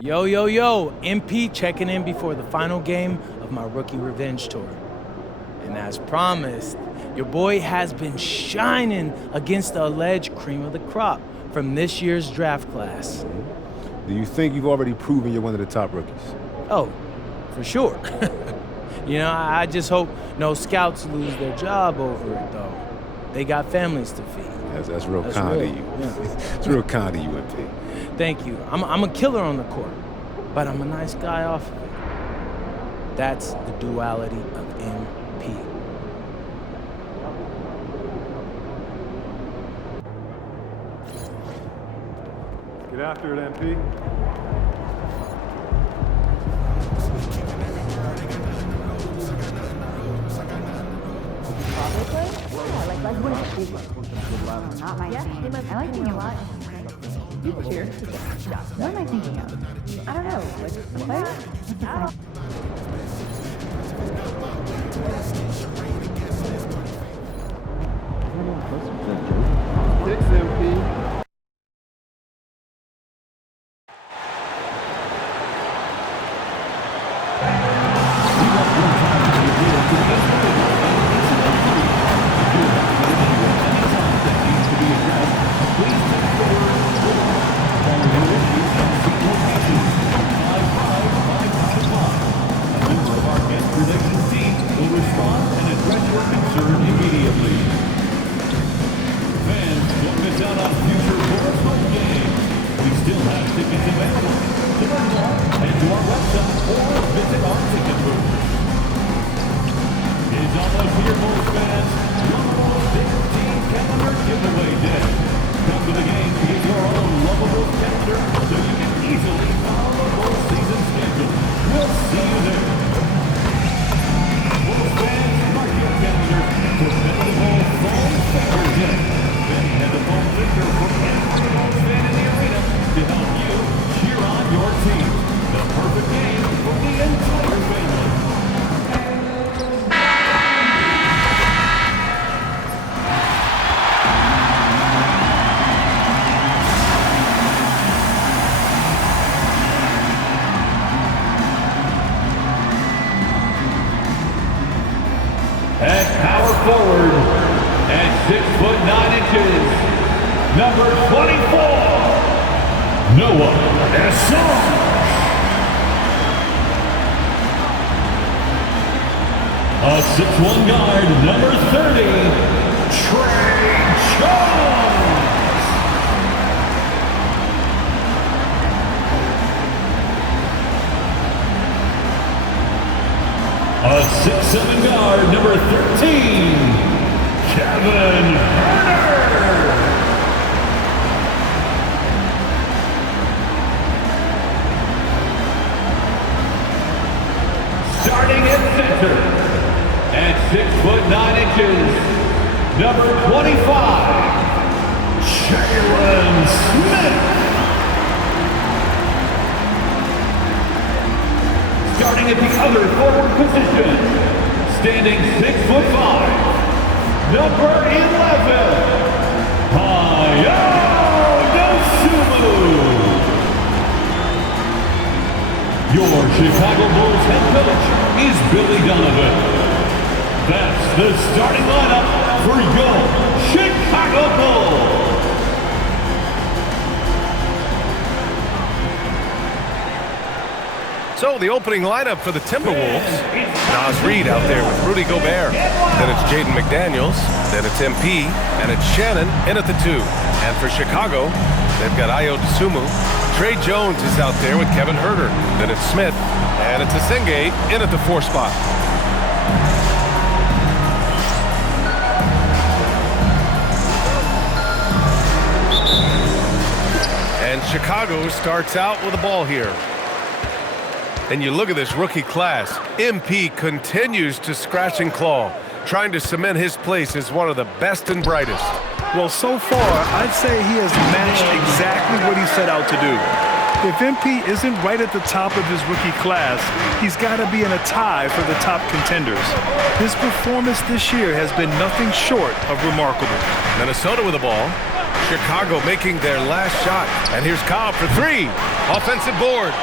Yo, yo, yo, MP checking in before the final game of my rookie revenge tour. And as promised, your boy has been shining against the alleged cream of the crop from this year's draft class. Do you think you've already proven you're one of the top rookies? Oh, for sure. I just hope no scouts lose their job over it, though. They got families to feed. That's real kind of you. Yeah. It's real kind of you, MP. Thank you. I'm a killer on the court, but I'm a nice guy off of it. That's the duality of MP. Get after it, MP. Not my thing. I like him a lot. Cheers. What am I thinking of? I don't know. The player? Kicks, MP. At power forward, at 6'9", number 24, Noah Esson. A 6'1" guard, number 30, Trey Jones. A 6'7" guard, number 13, Kevin Herter. Starting at center, at 6'9", number 25, Jalen Smith. Starting at the other forward position, standing 6'5", number 11, Ayo Dosunmu. Your Chicago Bulls head coach is Billy Donovan. That's the starting lineup for your Chicago Bulls. So the opening lineup for the Timberwolves, Naz Reid out there with Rudy Gobert. Then it's Jaden McDaniels, then it's MP, and it's Shannon in at the 2. And for Chicago, they've got Ayo Dosunmu. Trey Jones is out there with Kevin Herter. Then it's Smith, and it's Asenge in at the 4 spot. And Chicago starts out with the ball here. And you look at this rookie class. MP continues to scratch and claw, trying to cement his place as one of the best and brightest. Well, so far, I'd say he has matched exactly what he set out to do. If MP isn't right at the top of his rookie class, he's got to be in a tie for the top contenders. His performance this year has been nothing short of remarkable. Minnesota with the ball. Chicago making their last shot. And here's Cobb for three. Offensive board.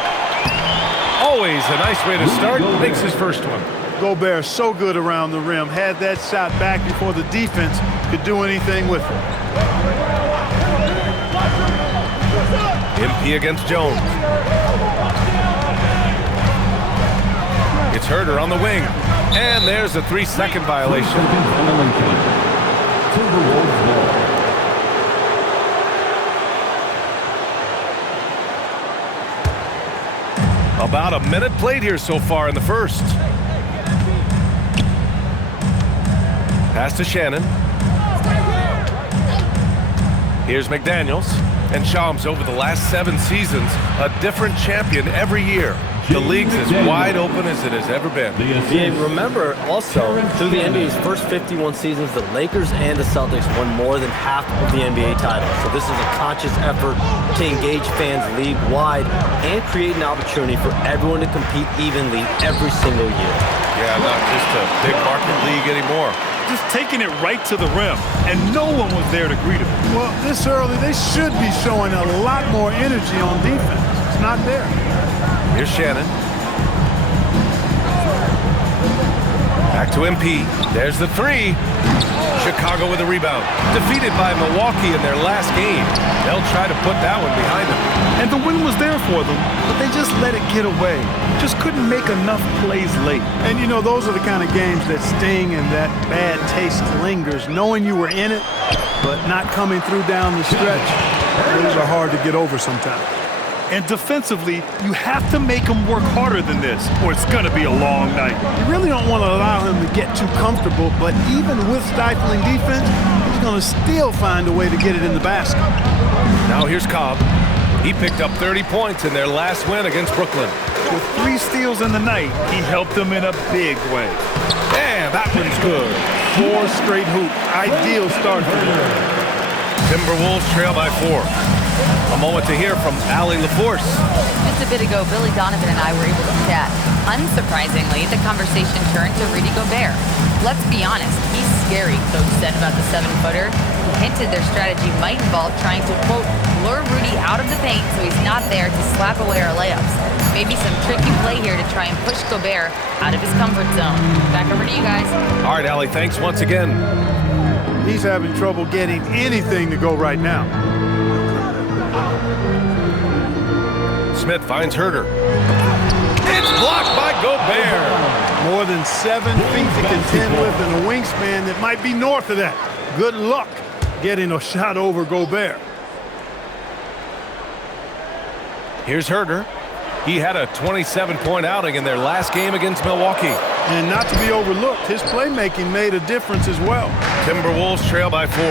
Always a nice way to start. Makes his first one. Gobert so good around the rim. Had that shot back before the defense could do anything with it. MP against Jones. It's Herder on the wing. And there's a 3-second violation. Timberwolves ball. About a minute played here so far in the first. Pass to Shannon. Here's McDaniels. And Shams, over the last 7 seasons, a different champion every year. The league's as wide open as it has ever been. Yeah, remember also, through the NBA's first 51 seasons, the Lakers and the Celtics won more than half of the NBA titles. So this is a conscious effort to engage fans league-wide and create an opportunity for everyone to compete evenly every single year. Yeah, not just a big market league anymore. Just taking it right to the rim, and no one was there to greet him. Well, this early, they should be showing a lot more energy on defense. It's not there. Here's Shannon. Back to MP. There's the three. Chicago with a rebound. Defeated by Milwaukee in their last game. They'll try to put that one behind them. And the win was there for them, but they just let it get away. Just couldn't make enough plays late. And you know, those are the kind of games that sting and that bad taste lingers. Knowing you were in it, but not coming through down the stretch, those are hard to get over sometimes. And defensively, you have to make him work harder than this, or it's going to be a long night. You really don't want to allow him to get too comfortable, but even with stifling defense, he's going to still find a way to get it in the basket. Now here's Cobb. He picked up 30 points in their last win against Brooklyn. With 3 steals in the night, he helped them in a big way. And that one's good. 4 straight hoop. Ideal start for them. Timberwolves trail by 4. A moment to hear from Allie LaForce. Just a bit ago, Billy Donovan and I were able to chat. Unsurprisingly, the conversation turned to Rudy Gobert. Let's be honest, he's scary, Coach said about the 7-footer. He hinted their strategy might involve trying to, quote, lure Rudy out of the paint so he's not there to slap away our layups. Maybe some tricky play here to try and push Gobert out of his comfort zone. Back over to you guys. All right, Allie, thanks once again. He's having trouble getting anything to go right now. Smith finds Herder. It's blocked by Gobert. More than 7 feet to contend with and a wingspan that might be north of that. Good luck getting a shot over Gobert. Here's Herder. He had a 27-point outing in their last game against Milwaukee. And not to be overlooked, his playmaking made a difference as well. Timberwolves trail by 4.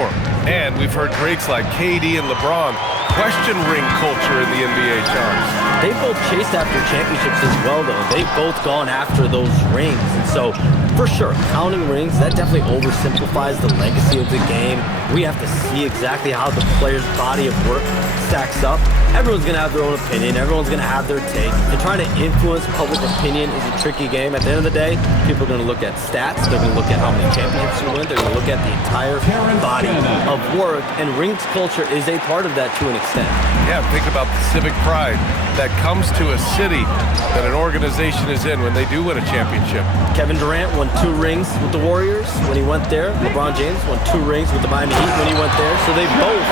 And we've heard greats like KD and LeBron question ring culture in the NBA, Charles. They both chased after championships as well, though. They've both gone after those rings. And so, for sure, counting rings, that definitely oversimplifies the legacy of the game. We have to see exactly how the player's body of work stacks up. Everyone's going to have their own opinion. Everyone's going to have their take. And trying to influence public opinion is a tricky game. At the end of the day, people are going to look at stats. They're going to look at how many championships you win. They're going to look at the entire body of work. And rings culture is a part of that to an extent. Yeah, think about the civic pride that comes to a city that an organization is in when they do win a championship. Kevin Durant won 2 rings with the Warriors when he went there. LeBron James won 2 rings with the Miami Heat when he went there. So they both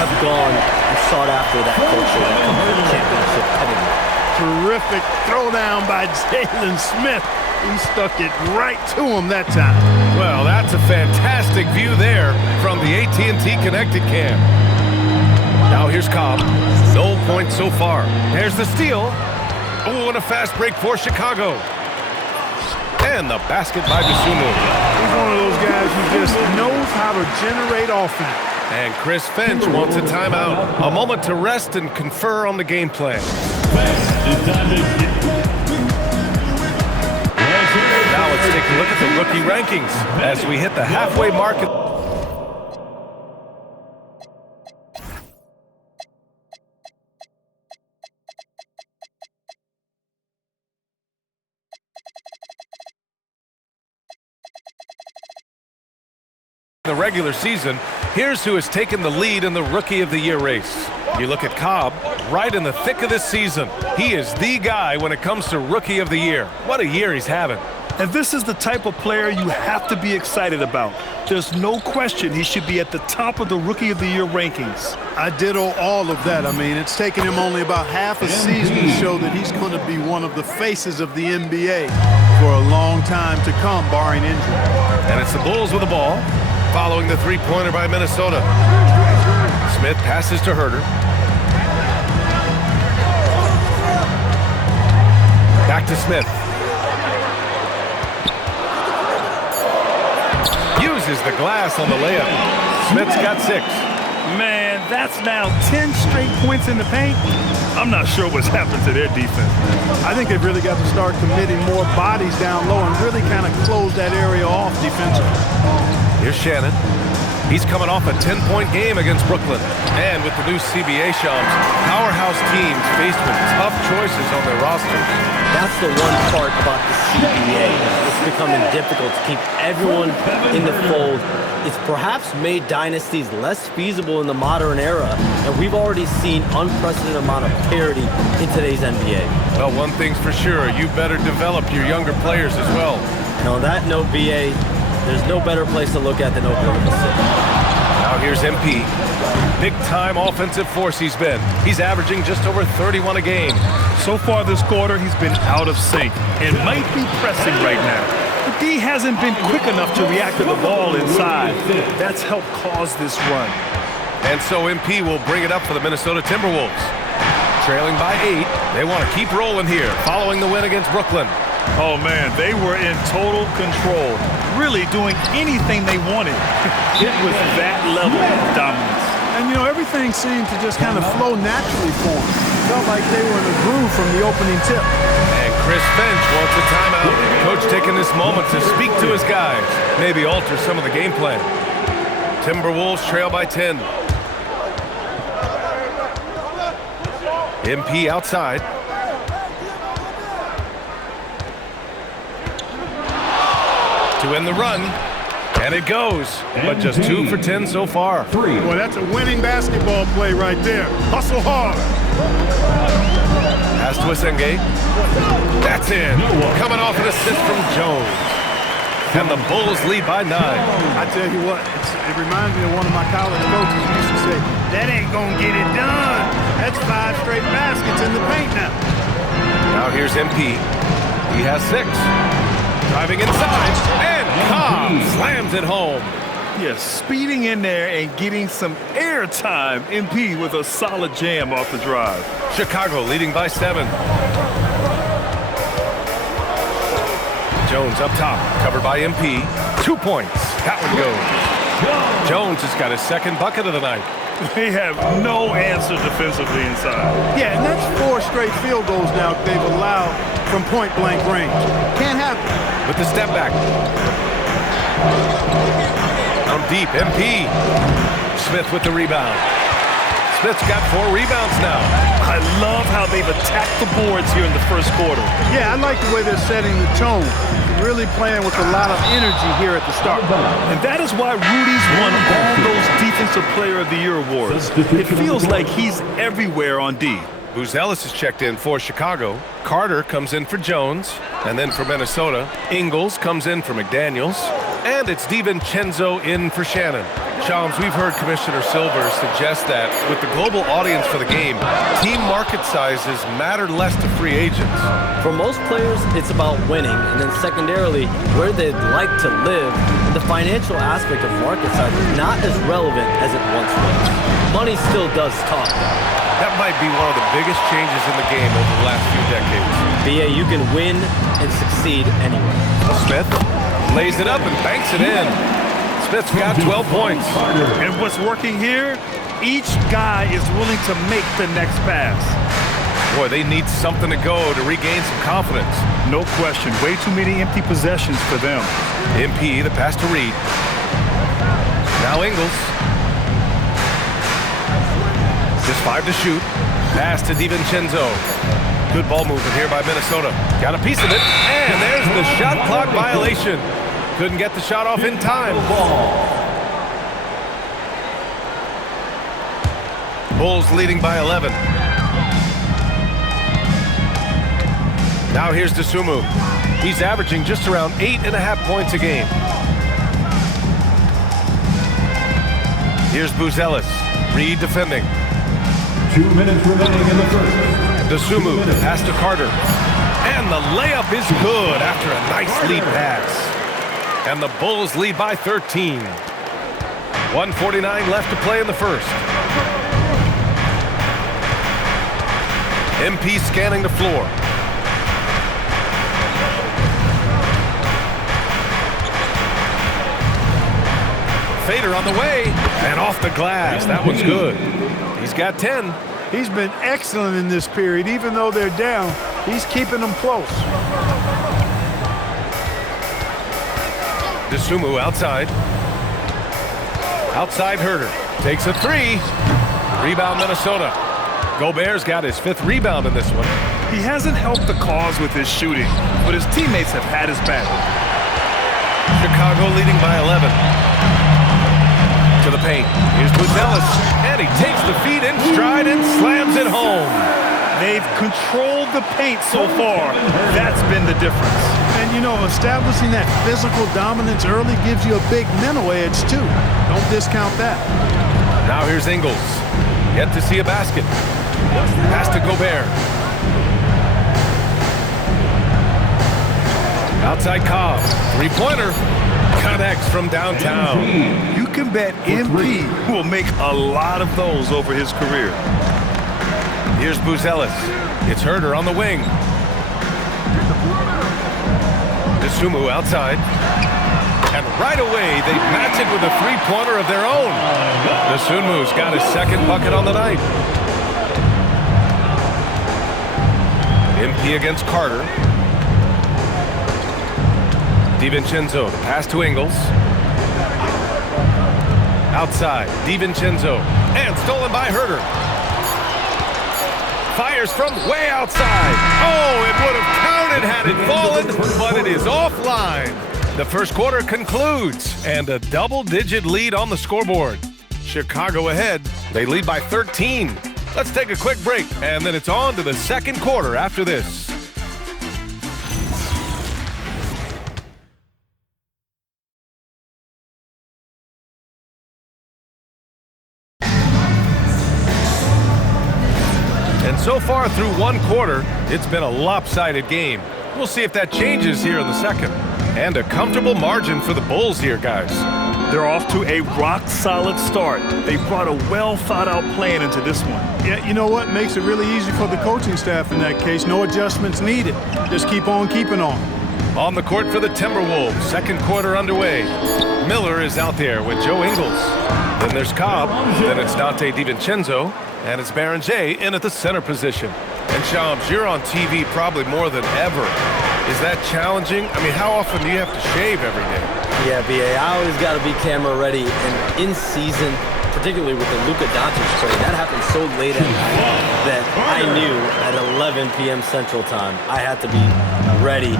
have gone and sought after that culture that comes with championship pedigree. Terrific throwdown by Jalen Smith. He stuck it right to him that time. Well, that's a fantastic view there from the AT&T Connected Cam. Now here's Cobb. No points so far. There's the steal. Oh, and a fast break for Chicago. And the basket by Dosunmu. He's one of those guys who just knows how to generate offense. And Chris Finch wants a timeout. A moment to rest and confer on the game plan. Now let's take a look at the rookie rankings as we hit the halfway mark. The regular season, here's who has taken the lead in the Rookie of the Year race. You look at Cobb, right in the thick of this season. He is the guy when it comes to Rookie of the Year. What a year he's having. And this is the type of player you have to be excited about. There's no question he should be at the top of the Rookie of the Year rankings. I ditto all of that. I mean, it's taken him only about half a season to show that he's going to be one of the faces of the NBA for a long time to come, barring injury. And it's the Bulls with the ball, following the three-pointer by Minnesota. Smith passes to Herter. Back to Smith. Uses the glass on the layup. Smith's got 6. Man, that's now 10 straight points in the paint. I'm not sure what's happened to their defense. I think they've really got to start committing more bodies down low and really kind of close that area off defensively. Here's Shannon. He's coming off a 10-point game against Brooklyn. And with the new CBA Shams, powerhouse teams faced with tough choices on their rosters. That's the one part about the CBA. It's becoming difficult to keep everyone in the fold. It's perhaps made dynasties less feasible in the modern era, and we've already seen unprecedented amount of parity in today's NBA. Well, one thing's for sure, you better develop your younger players as well. And on that note, BA, there's no better place to look at than Oklahoma City. Now here's MP. Big-time offensive force he's been. He's averaging just over 31 a game. So far this quarter, he's been out of sync and might be pressing right now. The D hasn't been quick enough to react to the ball inside. That's helped cause this run. And so MP will bring it up for the Minnesota Timberwolves. Trailing by 8, they want to keep rolling here, following the win against Brooklyn. Oh, man, they were in total control, really doing anything they wanted. It was that level of dominance. And, you know, everything seemed to just kind of flow naturally for them. Felt like they were in a groove from the opening tip. And Chris Finch wants a timeout. Coach taking this moment to speak to his guys, maybe alter some of the game plan. Timberwolves trail by 10. MP outside. To end the run, and it goes, but just 2 for 10 so far. Boy, that's a winning basketball play right there. Hustle hard. Pass to Asenge. That's in. Coming off an assist from Jones. And the Bulls lead by 9. I tell you what, it reminds me of one of my college coaches who used to say, that ain't gonna get it done. That's 5 straight baskets in the paint now. Now here's MP. He has 6. Driving inside, and Cobb slams it home. Yes, speeding in there and getting some air time. MP with a solid jam off the drive. Chicago leading by 7. Jones up top, covered by MP. 2 points. That one goes. Jones has got his second bucket of the night. They have no answer defensively inside. Yeah, and that's 4 straight field goals now they've allowed from point-blank range. Can't happen. With the step back. Down deep, MP. Smith with the rebound. Smith's got 4 rebounds now. I love how they've attacked the boards here in the first quarter. Yeah, I like the way they're setting the tone. Really playing with a lot of energy here at the start. And that is why Rudy's won all those Defensive Player of the Year awards. It feels like he's everywhere on D. Buzelis is checked in for Chicago. Carter comes in for Jones. And then for Minnesota, Ingles comes in for McDaniels. And it's DiVincenzo in for Shannon. Shams, we've heard Commissioner Silver suggest that with the global audience for the game, team market sizes matter less to free agents. For most players, it's about winning, and then secondarily, where they'd like to live. The financial aspect of market size is not as relevant as it once was. Money still does talk. That might be one of the biggest changes in the game over the last few decades. BA, you can win and succeed anywhere. Smith lays it up and banks it in. Smith's got 12 points. And what's working here, each guy is willing to make the next pass. Boy, they need something to go to regain some confidence. No question. Way too many empty possessions for them. MP, the pass to Reed. Now Ingles. Just 5 to shoot. Pass to DiVincenzo. Good ball movement here by Minnesota. Got a piece of it. And there's the shot clock violation. Couldn't get the shot off in time. Bulls leading by 11. Now here's Dosunmu. He's averaging just around 8.5 points a game. Here's Buzelis. Reed defending. 2 minutes remaining in the first. Dosunmu, pass to Carter. And the layup is good after a nice lead pass. And the Bulls lead by 13. 1:49 left to play in the first. MP scanning the floor. Fader on the way, and off the glass. That one's good. He's got 10. He's been excellent in this period. Even though they're down, he's keeping them close. Dosunmu outside. Outside Herter. Takes a three. Rebound Minnesota. Gobert's got his 5th rebound in this one. He hasn't helped the cause with his shooting, but his teammates have had his back. Chicago leading by 11. To the paint. Here's Buzelis. And he takes the feed in stride and slams it home. They've controlled the paint so far. That's been the difference. And, you know, establishing that physical dominance early gives you a big mental edge, too. Don't discount that. Now here's Ingles. Yet to see a basket. Pass to Gobert. Outside Cobb. Three-pointer. Connects from downtown. You can bet MP will make a lot of those over his career. Here's Buzelis. It's Herter on the wing. Dosunmu outside. And right away, they match it with a three-pointer of their own. Dosunmu's got his 2nd bucket on the night. MP against Carter. DiVincenzo, the pass to Ingles. Outside, DiVincenzo. And stolen by Herter. Fires from way outside. Oh, it would have counted had it fallen, but it is offline. The first quarter concludes, and a double-digit lead on the scoreboard. Chicago ahead. They lead by 13. Let's take a quick break, and then it's on to the second quarter after this. And so far through one quarter, it's been a lopsided game. We'll see if that changes here in the second. And a comfortable margin for the Bulls here, guys. They're off to a rock-solid start. They brought a well-thought-out plan into this one. Yeah, you know what? Makes it really easy for the coaching staff in that case. No adjustments needed. Just keep on keeping on. On the court for the Timberwolves, second quarter underway. Miller is out there with Joe Ingles. Then there's Cobb. Then it's Dante DiVincenzo. And it's Baron J in at the center position. And Shams, you're on TV probably more than ever. Is that challenging? I mean, how often do you have to shave every day? Yeah, BA, I always got to be camera ready. And in season, particularly with the Luka Doncic trade, that happened so late at night that I knew at 11 p.m. Central Time I had to be ready.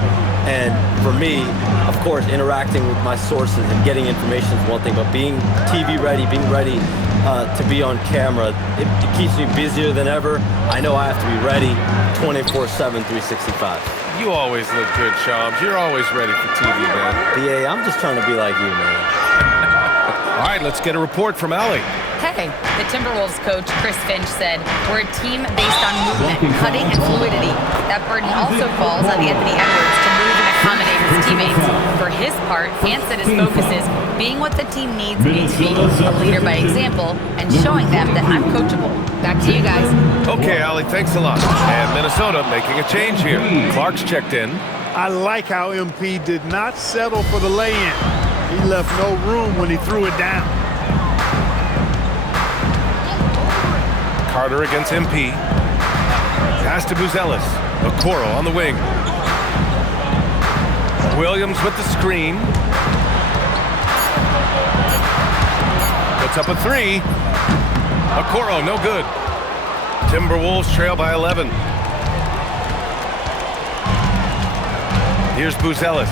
And for me, of course, interacting with my sources and getting information is one thing, but being TV ready, being ready to be on camera, it keeps me busier than ever. I know I have to be ready 24/7, 365. You always look good, Shams. You're always ready for TV, man. BA, I'm just trying to be like you, man. All right, let's get a report from Allie. Hey, the Timberwolves coach, Chris Finch, said, we're a team based on movement, cutting, and fluidity. That burden also falls on Anthony Edwards to move and accommodate his teammates. For his part, Ant said his focus is being what the team needs me to be, a leader by example, and showing them that I'm coachable. Back to you guys. Okay, Allie, thanks a lot. And Minnesota making a change here. Clark's checked in. I like how MP did not settle for the lay-in. He left no room when he threw it down. Carter against MP. Pass to Buzelis. Okoro on the wing. Williams with the screen. Puts up a three. Okoro, no good. Timberwolves trail by 11. Here's Buzelis.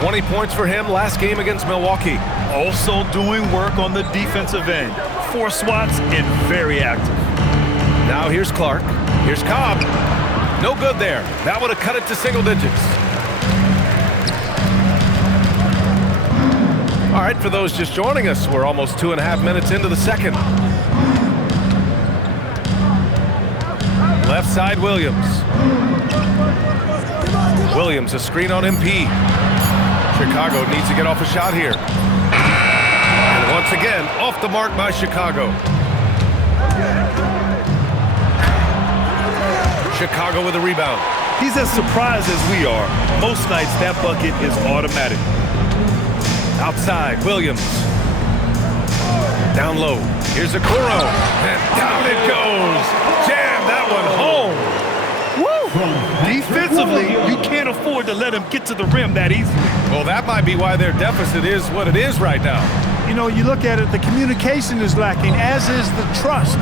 20 points for him last game against Milwaukee. Also doing work on the defensive end. 4 swats and very active. Now here's Clark. Here's Cobb. No good there. That would have cut it to single digits. All right, for those just joining us, we're almost 2.5 minutes into the second. Left side, Williams. Williams, a screen on MP. Chicago needs to get off a shot here. And once again, off the mark by Chicago. Chicago with a rebound. He's as surprised as we are. Most nights, that bucket is automatic. Outside, Williams. Down low. Here's Okoro. And down it goes. Jam that one home. Woo! Defensively, you can't afford to let him get to the rim that easy. Well, that might be why their deficit is what it is right now. You know, you look at it, the communication is lacking, as is the trust.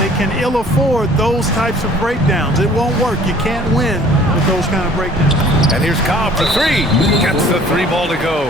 They can ill afford those types of breakdowns. It won't work. You can't win with those kind of breakdowns. And here's Cobb for three. Gets the three ball to go.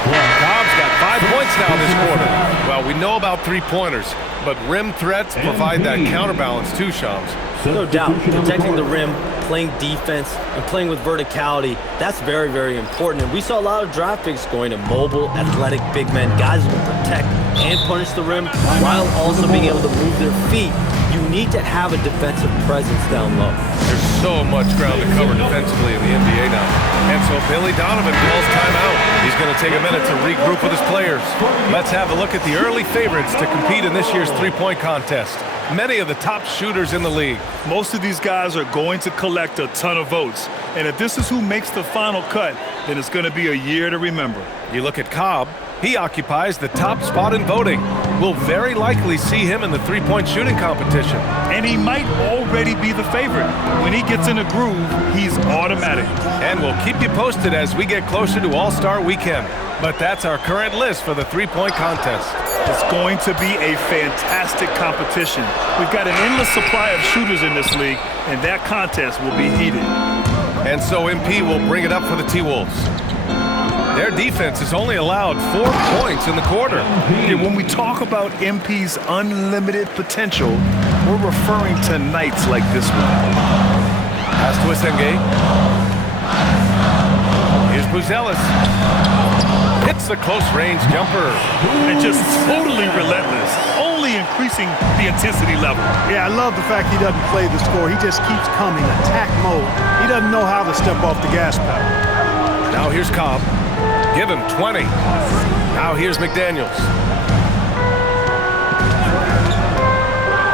Cobb's got 5 points now this quarter. Well, we know about three-pointers, but rim threats provide that counterbalance too, Shams. No doubt, protecting the rim, playing defense, and playing with verticality, that's very, very important. And we saw a lot of draft picks going to mobile, athletic big men, guys who can protect and punish the rim while also being able to move their feet. You need to have a defensive presence down low. There's so much ground to cover defensively in the NBA now. And so Billy Donovan calls timeout. He's going to take a minute to regroup with his players. Let's have a look at the early favorites to compete in this year's three-point contest. Many of the top shooters in the league. Most of these guys are going to collect a ton of votes. And if this is who makes the final cut, then it's going to be a year to remember. You look at Cobb. He occupies the top spot in voting. We'll very likely see him in the three-point shooting competition. And he might already be the favorite. When he gets in a groove, he's automatic. And we'll keep you posted as we get closer to All-Star Weekend. But that's our current list for the three-point contest. It's going to be a fantastic competition. We've got an endless supply of shooters in this league, and that contest will be heated. And so MP will bring it up for the T-Wolves. Their defense has only allowed 4 points in the quarter. Yeah, when we talk about MP's unlimited potential, we're referring to nights like this one. Pass to Asenge. Here's Buzelis. Hits the close-range jumper. And just totally relentless, only increasing the intensity level. Yeah, I love the fact he doesn't play the score. He just keeps coming, attack mode. He doesn't know how to step off the gas pedal. Now here's Cobb. Give him 20. Now here's McDaniels.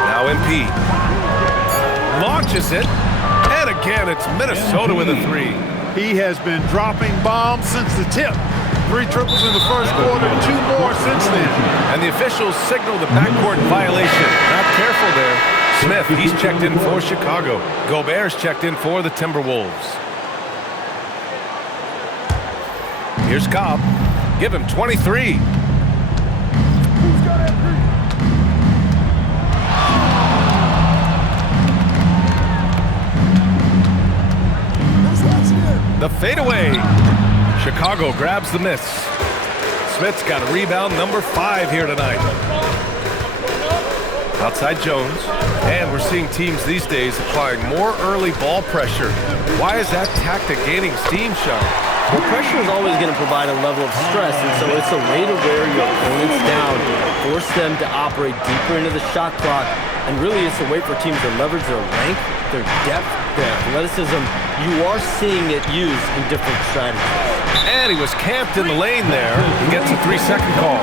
Now MP. Launches it. And again, it's Minnesota with a three. He has been dropping bombs since the tip. 3 triples in the first quarter, 2 more since then. And the officials signal the backcourt violation. Not careful there. Smith, he's checked in for Chicago. Gobert's checked in for the Timberwolves. Here's Cobb. Give him 23. The fadeaway. Chicago grabs the miss. Smith's got a rebound number 5 here tonight. Outside Jones. And we're seeing teams these days applying more early ball pressure. Why is that tactic gaining steam, Sean? Well, pressure is always going to provide a level of stress, and so it's a way to wear your opponents down, force them to operate deeper into the shot clock, and really it's a way for teams to leverage their length, their depth, their athleticism. You are seeing it used in different strategies. And he was camped in the lane there. He gets a 3-second call.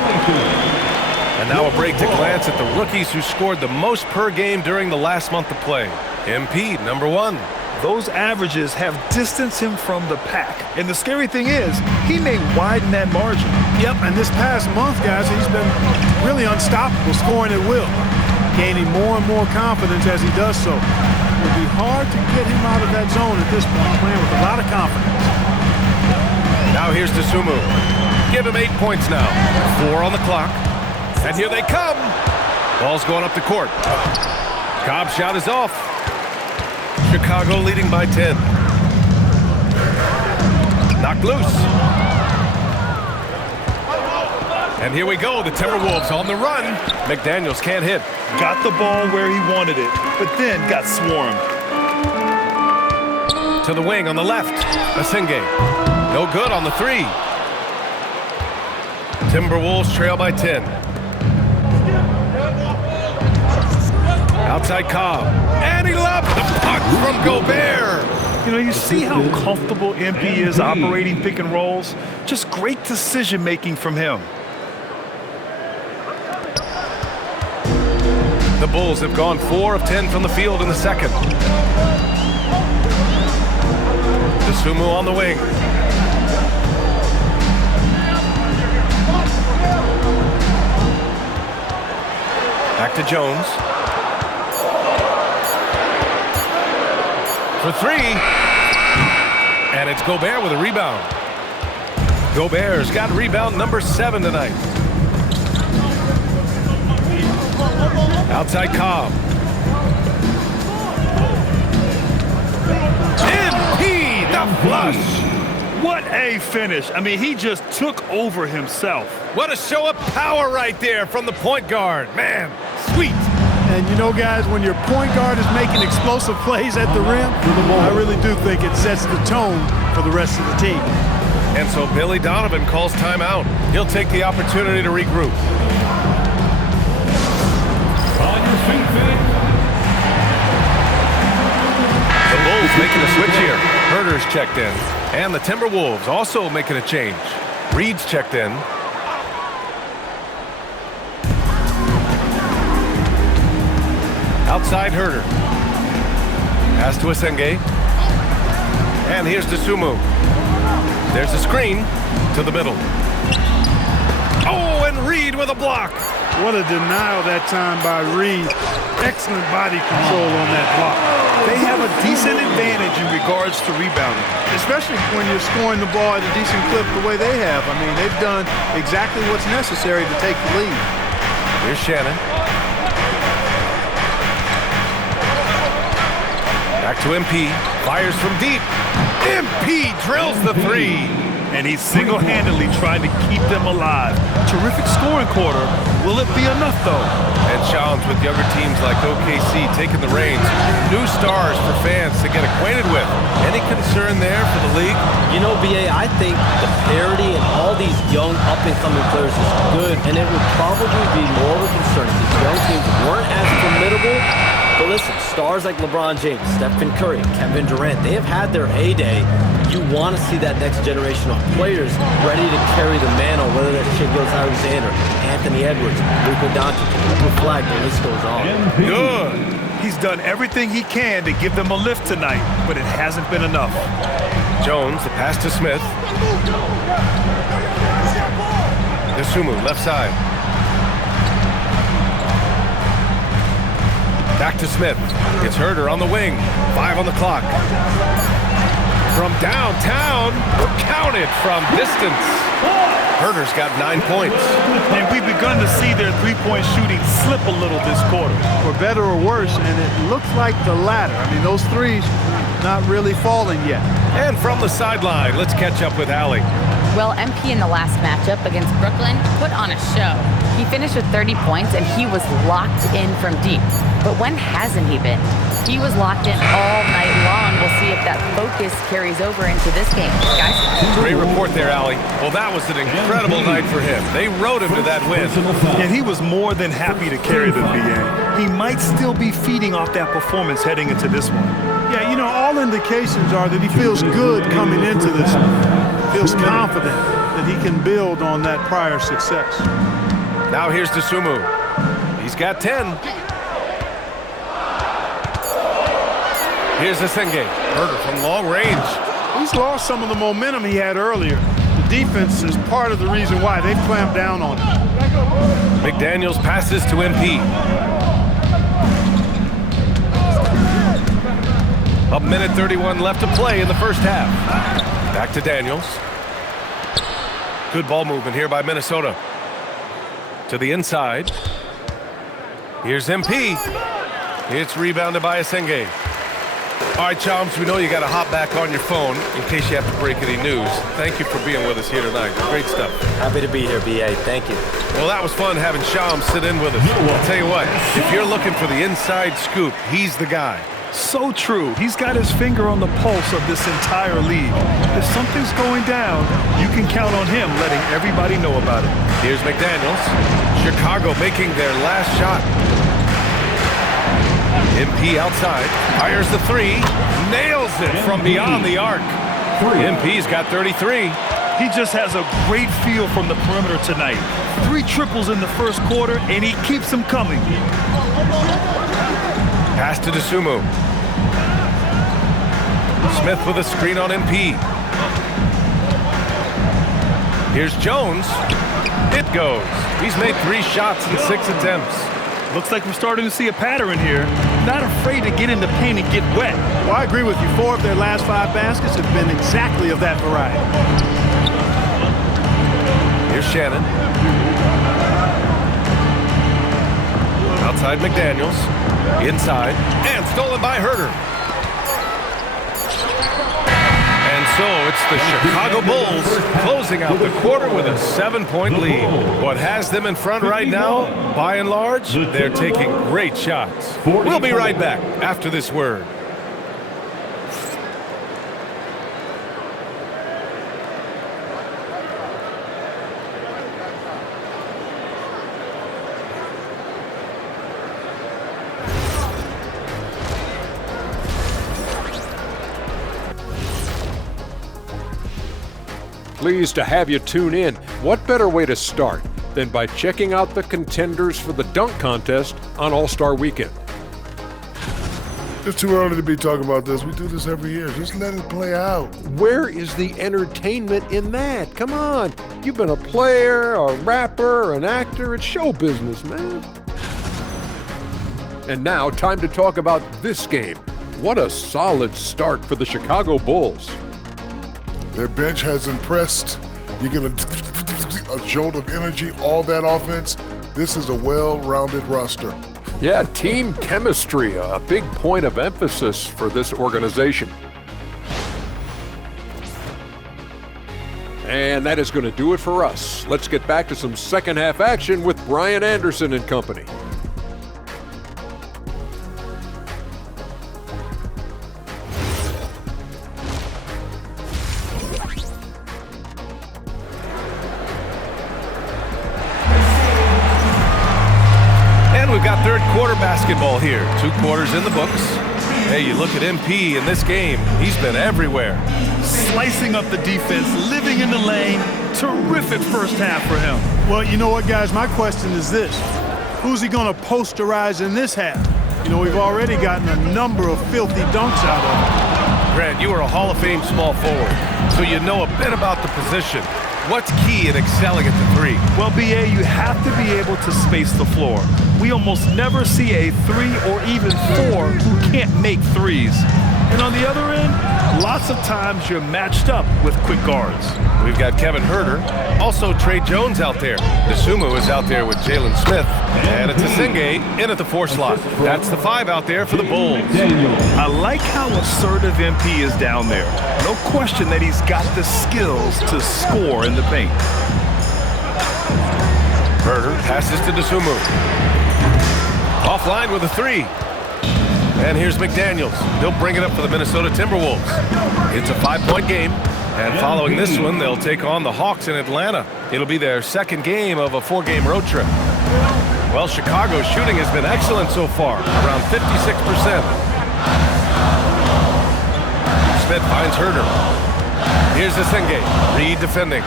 And now a break to glance at the rookies who scored the most per game during the last month of play. MP, number 1. Those averages have distanced him from the pack. And the scary thing is, he may widen that margin. Yep, and this past month, guys, he's been really unstoppable, scoring at will. Gaining more and more confidence as he does so. It will be hard to get him out of that zone at this point, playing with a lot of confidence. Now here's Dosunmu. Give him 8 points now. 4 on the clock. And here they come. Ball's going up the court. Cobb's shot is off. Chicago leading by 10. Knocked loose. And here we go, the Timberwolves on the run. McDaniels can't hit. Got the ball where he wanted it, but then got swarmed. To the wing on the left. Asenge. No good on the three. Timberwolves trail by 10. Outside Cobb. And he lobs the puck from Gobert. You know, you see how comfortable MP is operating pick and rolls? Just great decision-making from him. The Bulls have gone 4 of 10 from the field in the second. Sumu on the wing. Back to Jones. For three. And it's Gobert with a rebound. Gobert's got rebound number 7 tonight. Outside Cobb. MP, the flush. What a finish. I mean, he just took over himself. What a show of power right there from the point guard. Man, sweet. And you know, guys, when your point guard is making explosive plays at the rim, I really do think it sets the tone for the rest of the team. And so Billy Donovan calls timeout. He'll take the opportunity to regroup. On your feet, Vic. The Bulls making a switch here. Herter's checked in. And the Timberwolves also making a change. Reed's checked in. Outside Herter. Pass to Asenge. And here's to Sumu. There's a screen to the middle. Oh, and Reed with a block. What a denial that time by Reed. Excellent body control on that block. They have a decent advantage in regards to rebounding. Especially when you're scoring the ball at a decent clip the way they have. I mean, they've done exactly what's necessary to take the lead. Here's Shannon. Back to MP. Fires from deep. MP drills the three. And he's single-handedly trying to keep them alive. Terrific scoring quarter. Will it be enough, though? And challenge with younger teams like OKC taking the reins. New stars for fans to get acquainted with. Any concern there for the league? You know, BA, I think the parity in all these young up-and-coming players is good, and it would probably be more of a concern if these young teams weren't as formidable. But listen, stars like LeBron James, Stephen Curry, Kevin Durant, they have had their heyday. You want to see that next generation of players ready to carry the mantle, whether that's Shai Gilgeous-Alexander, Anthony Edwards, Luka Doncic, Cooper Flag, the list goes on. Good. He's done everything he can to give them a lift tonight, but it hasn't been enough. Jones, the pass to Smith. Isumu, left side. Back to Smith. It's Herter on the wing. 5 on the clock. From downtown, counted from distance. Herter's got 9 points. And we've begun to see their three-point shooting slip a little this quarter. For better or worse, and it looks like the latter. I mean, those threes not really falling yet. And from the sideline, let's catch up with Allie. Well, MP in the last matchup against Brooklyn put on a show. He finished with 30 points, and he was locked in from deep. But when hasn't he been? He was locked in all night long. We'll see if that focus carries over into this game. Guys? Great report there, Allie. Well, that was an incredible night for him. They rode him to that win. And he was more than happy to carry the BA. He might still be feeding off that performance heading into this one. Yeah, you know, all indications are that he feels good coming into this one. Feels confident that he can build on that prior success. Now here's Sumu. He's got 10. Here's Asenge. Herter from long range. He's lost some of the momentum he had earlier. The defense is part of the reason why they've clamped down on him. McDaniels passes to MP. A minute 31 left to play in the first half. Back to Daniels. Good ball movement here by Minnesota. To the inside. Here's MP. It's rebounded by Asenge. All right, Chums, we know you got to hop back on your phone in case you have to break any news. Thank you for being with us here tonight. Great stuff. Happy to be here, BA. Thank you. Well, that was fun having Shams sit in with us. I'll tell you what, if you're looking for the inside scoop, he's the guy. So true. He's got his finger on the pulse of this entire league. If something's going down, you can count on him letting everybody know about it. Here's McDaniels. Chicago making their last shot. MP outside, fires the three, nails it from beyond the arc. MP's got 33. He just has a great feel from the perimeter tonight. 3 triples in the first quarter, and he keeps them coming. Pass to DeSumo. Smith with a screen on MP. Here's Jones. It goes. He's made 3 shots in 6 attempts. Looks like we're starting to see a pattern here. Not afraid to get in the paint and get wet. Well, I agree with you. 4 of their last 5 baskets have been exactly of that variety. Here's Shannon. Outside McDaniels. Inside. And stolen by Herter. And so it's the Chicago Bulls closing out the quarter with a 7-point lead. What has them in front right now, by and large, they're taking great shots. We'll be right back after this word. Pleased to have you tune in. What better way to start than by checking out the contenders for the dunk contest on All-Star Weekend? It's too early to be talking about this. We do this every year. Just let it play out. Where is the entertainment in that? Come on. You've been a player, a rapper, an actor. It's show business, man. And now, time to talk about this game. What a solid start for the Chicago Bulls. Their bench has impressed. You get a jolt of energy, all that offense. This is a well-rounded roster. Yeah, team chemistry, a big point of emphasis for this organization. And that is going to do it for us. Let's get back to some second half action with Brian Anderson and company. We've got third quarter basketball here. 2 quarters in the books. Hey, you look at MP in this game, he's been everywhere. Slicing up the defense, living in the lane. Terrific first half for him. Well, you know what, guys? My question is this. Who's he going to posterize in this half? You know, we've already gotten a number of filthy dunks out of him. Grant, you are a Hall of Fame small forward, so you know a bit about the position. What's key in excelling at the 3? Well, BA, you have to be able to space the floor. We almost never see a 3 or even 4 who can't make threes. And on the other end, lots of times you're matched up with quick guards. We've got Kevin Herter, also Trey Jones out there. DeSumo is out there with Jalen Smith, and it's Asenge in at the 4 slot. That's the 5 out there for the Bulls. I like how assertive MP is down there. No question that he's got the skills to score in the paint. Herter passes to DeSumo. Offline with a 3. And here's McDaniels. He'll bring it up for the Minnesota Timberwolves. It's a 5-point game. And following this one, they'll take on the Hawks in Atlanta. It'll be their second game of a 4-game road trip. Well, Chicago's shooting has been excellent so far, around 56%. Smith finds Herter. Here's Asenge, Reed defending.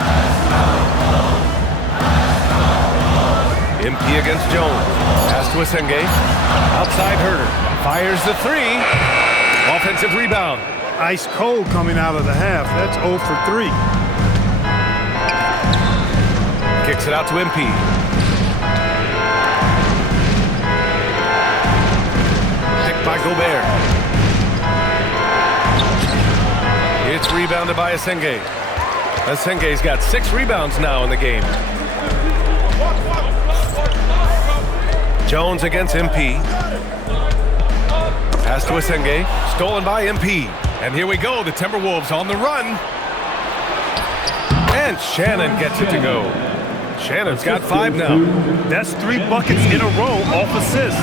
MP against Jones. Pass to Asenge. Outside Herter. Fires the 3. Offensive rebound. Ice cold coming out of the half. That's 0 for 3. Kicks it out to MP. Picked by Gobert. It's rebounded by Asenge. Asenge's got 6 rebounds now in the game. Jones against MP. Pass to Asenge, stolen by MP. And here we go, the Timberwolves on the run. And Shannon gets it to go. Shannon's got 5 now. That's 3 buckets in a row off assist.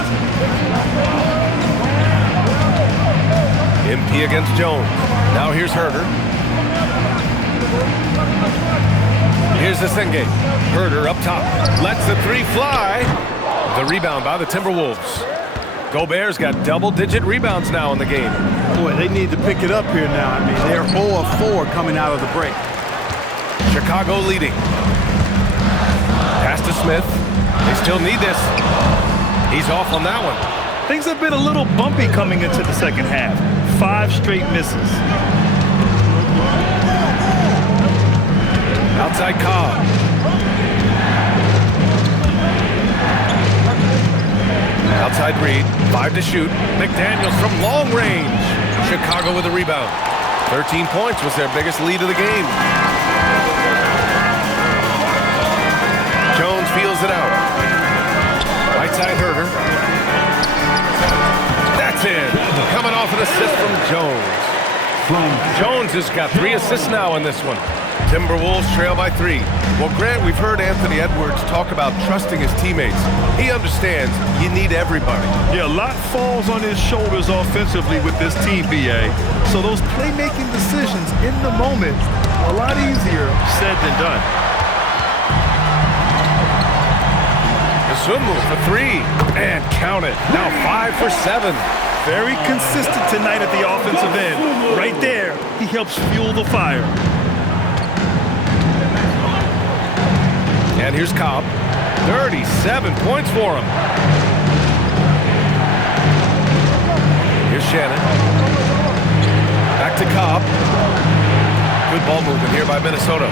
MP against Jones. Now here's Herder. Here's Asenge. Herder up top. Lets the 3 fly. The rebound by the Timberwolves. Gobert's got double-digit rebounds now in the game. Boy, they need to pick it up here now. I mean, they're 0 of 4 coming out of the break. Chicago leading. Pass to Smith. They still need this. He's off on that one. Things have been a little bumpy coming into the second half. 5 straight misses. Outside Cobb. Outside Reed. 5 to shoot. McDaniels from long range. Chicago with a rebound. 13 points was their biggest lead of the game. Jones feels it out. Right side Herder. That's it. Coming off an assist from Jones. Jones has got 3 assists now in this one. Timberwolves trail by 3. Well, Grant, we've heard Anthony Edwards talk about trusting his teammates. He understands you need everybody. Yeah, a lot falls on his shoulders offensively with this team, BA. So those playmaking decisions in the moment are a lot easier said than done. Sumu for 3. And count it. Now 5 for 7. Very consistent tonight at the offensive end. Right there, he helps fuel the fire. And here's Cobb. 37 points for him. Here's Shannon. Back to Cobb. Good ball movement here by Minnesota.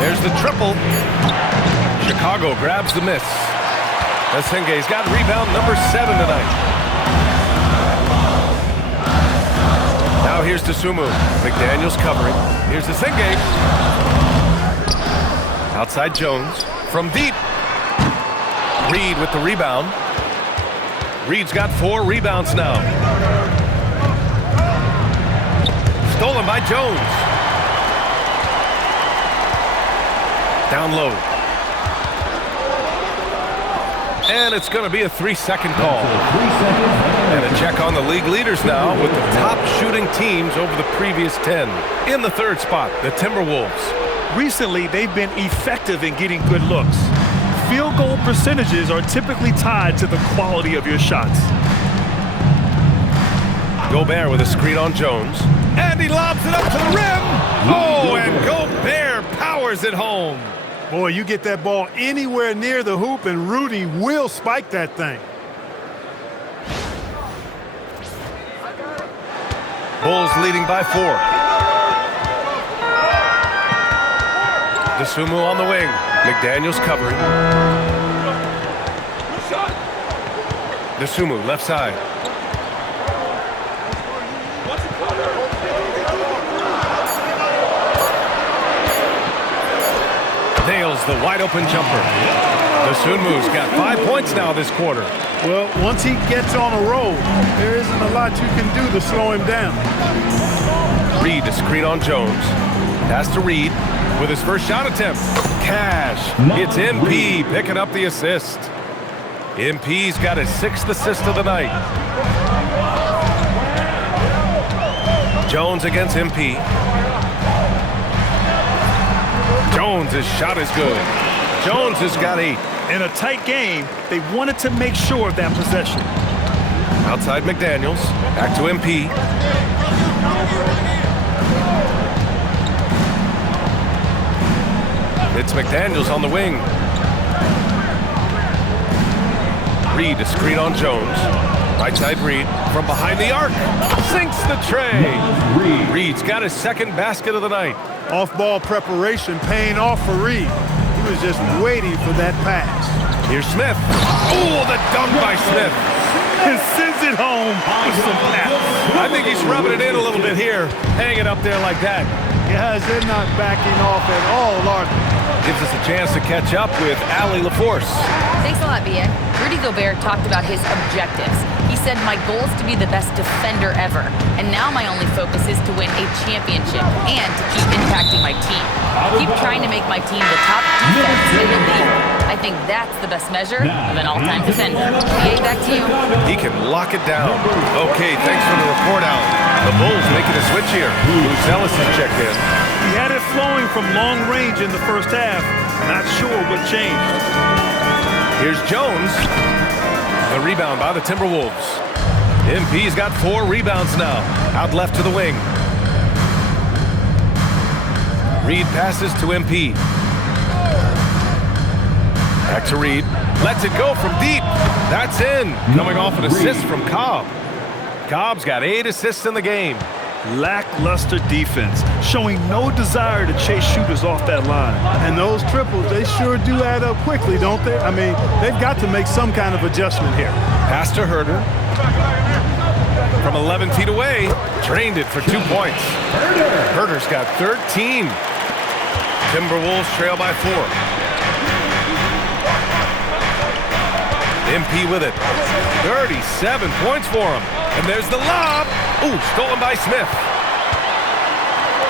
There's the triple. Chicago grabs the miss. Asenge's got rebound number 7 tonight. Now here's Sumu. McDaniels covering. Here's Asenge. Outside Jones. From deep. Reed with the rebound. Reed's got 4 rebounds now. Stolen by Jones. Down low. And it's going to be a 3-second call. And a check on the league leaders now with the top shooting teams over the previous 10. In the 3rd spot, the Timberwolves. Recently, they've been effective in getting good looks. Field goal percentages are typically tied to the quality of your shots. Gobert with a screen on Jones. And he lobs it up to the rim. Oh, and Gobert powers it home. Boy, you get that ball anywhere near the hoop, and Rudy will spike that thing. Bulls leading by 4. Sumu on the wing. McDaniels covering. Sumu left side. Nails the wide open jumper. Sumu's got 5 points now this quarter. Well, once he gets on a roll, there isn't a lot you can do to slow him down. Reed to screen on Jones. Pass to Reed with his first shot attempt. Cash. It's MP picking up the assist. MP's got his 6th assist of the night. Jones against MP. Jones' shot is good. Jones has got 8. In a tight game, they wanted to make sure of that possession. Outside McDaniels. Back to MP. It's McDaniels on the wing. Reed to screen on Jones. Right side Reed from behind the arc. Sinks the tray. Reed's got his 2nd basket of the night. Off-ball preparation paying off for Reed. He was just waiting for that pass. Here's Smith. Oh, the dunk by Smith. And sends it home with some pass. I think think he's rubbing it in a little bit here, hanging up there like that. Guys, they're not backing off at all, are they? Gives us a chance to catch up with Allie LaForce. Thanks a lot, BA. Rudy Gobert talked about his objectives. He said, my goal is to be the best defender ever. And now my only focus is to win a championship and to keep impacting my team. Keep trying to make my team the top defense in the league. I think that's the best measure of an all-time defender. BA, back to you. He can lock it down. Okay, thanks for the report, Allie. The Bulls making a switch here. Buzelis has checked in. He had it flowing from long range in the first half. Not sure what changed. Here's Jones. The rebound by the Timberwolves. MP's got 4 rebounds now. Out left to the wing. Reed passes to MP. Back to Reed. Lets it go from deep. That's in. Coming off an assist from Cobb. Cobb's got 8 assists in the game. Lackluster defense, showing no desire to chase shooters off that line. And those triples, they sure do add up quickly, don't they? I mean, they've got to make some kind of adjustment here. Pass to Herter. From 11 feet away, drained it for 2 points. Herter's got 13. Timberwolves trail by 4. MP with it. 37 points for him. And there's the lob. Ooh, stolen by Smith.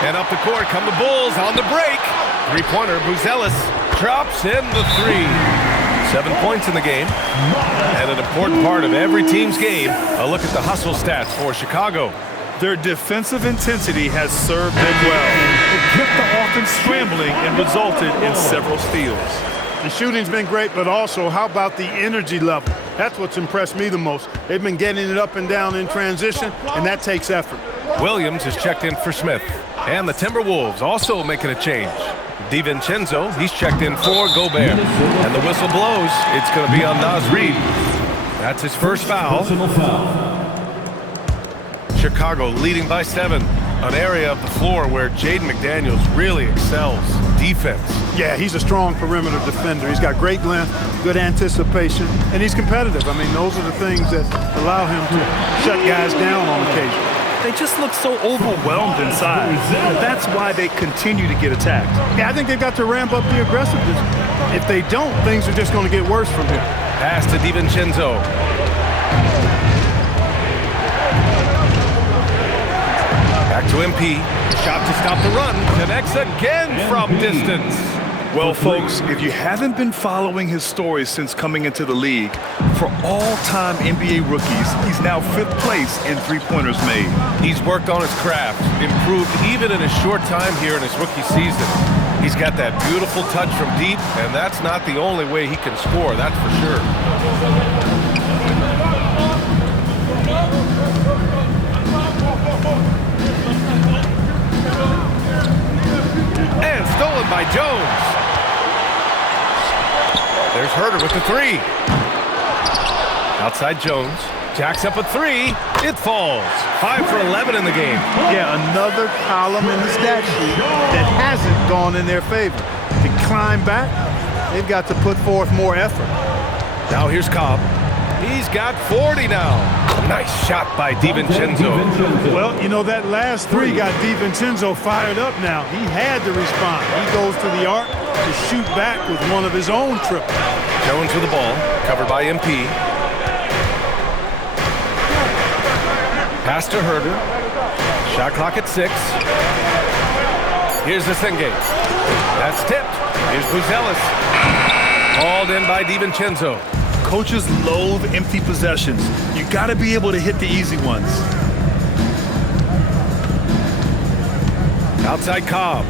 And up the court come the Bulls on the break. Three-pointer, Buzelis drops in the 3. 7 points in the game. And an important part of every team's game, a look at the hustle stats for Chicago. Their defensive intensity has served them well. It kept the offense scrambling and resulted in several steals. The shooting's been great, but also, how about the energy level? That's what's impressed me the most. They've been getting it up and down in transition, and that takes effort. Williams is checked in for Smith. And the Timberwolves also making a change. DiVincenzo, he's checked in for Gobert. And the whistle blows. It's going to be on Naz Reid. That's his first foul. Chicago leading by 7. An area of the floor where Jaden McDaniels really excels. Defense. Yeah, he's a strong perimeter defender. He's got great length, good anticipation, and he's competitive. I mean, those are the things that allow him to shut guys down on occasion. They just look so overwhelmed inside. That's why they continue to get attacked. Yeah, I think they've got to ramp up the aggressiveness. If they don't, things are just going to get worse from here. Pass to DiVincenzo. Back to MP. Shot to stop the run. Connects again from distance. Well, folks, if you haven't been following his story since coming into the league, for all-time NBA rookies, he's now 5th place in three-pointers made. He's worked on his craft, improved even in a short time here in his rookie season. He's got that beautiful touch from deep, and that's not the only way he can score, that's for sure. And stolen by Jones. There's Herter with the 3. Outside Jones. Jacks up a 3. It falls. 5 for 11 in the game. Yeah, another column in the stat sheet that hasn't gone in their favor. To climb back, they've got to put forth more effort. Now here's Cobb. He's got 40 now. Nice shot by DiVincenzo. Well, you know, that last 3 got DiVincenzo fired up now. He had to respond. He goes to the arc to shoot back with one of his own triples. Jones with the ball, covered by MP. Pass to Herter. Shot clock at 6. Here's the Sengate. That's tipped. Here's Buzelis. Called in by DiVincenzo. Coaches loathe empty possessions. You got to be able to hit the easy ones. Outside Cobb.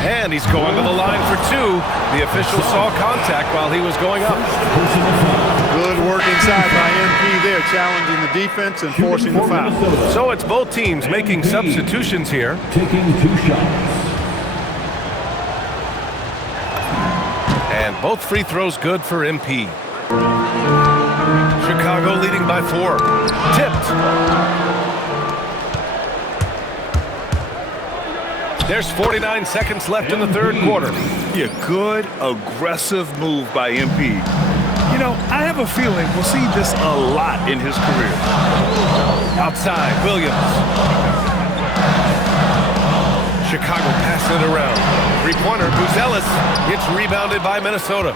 And he's going to the line for 2. The official saw contact while he was going up. Good work inside by MP there, challenging the defense and forcing the foul. So it's both teams making substitutions here. Taking 2 shots. And both free throws good for MP. Chicago leading by 4. Tipped. There's 49 seconds left in the third quarter. Yeah, good, aggressive move by MP. You know, I have a feeling we'll see this a lot in his career. Outside, Williams. Chicago passing it around. Three-pointer, Buzelis. Gets rebounded by Minnesota.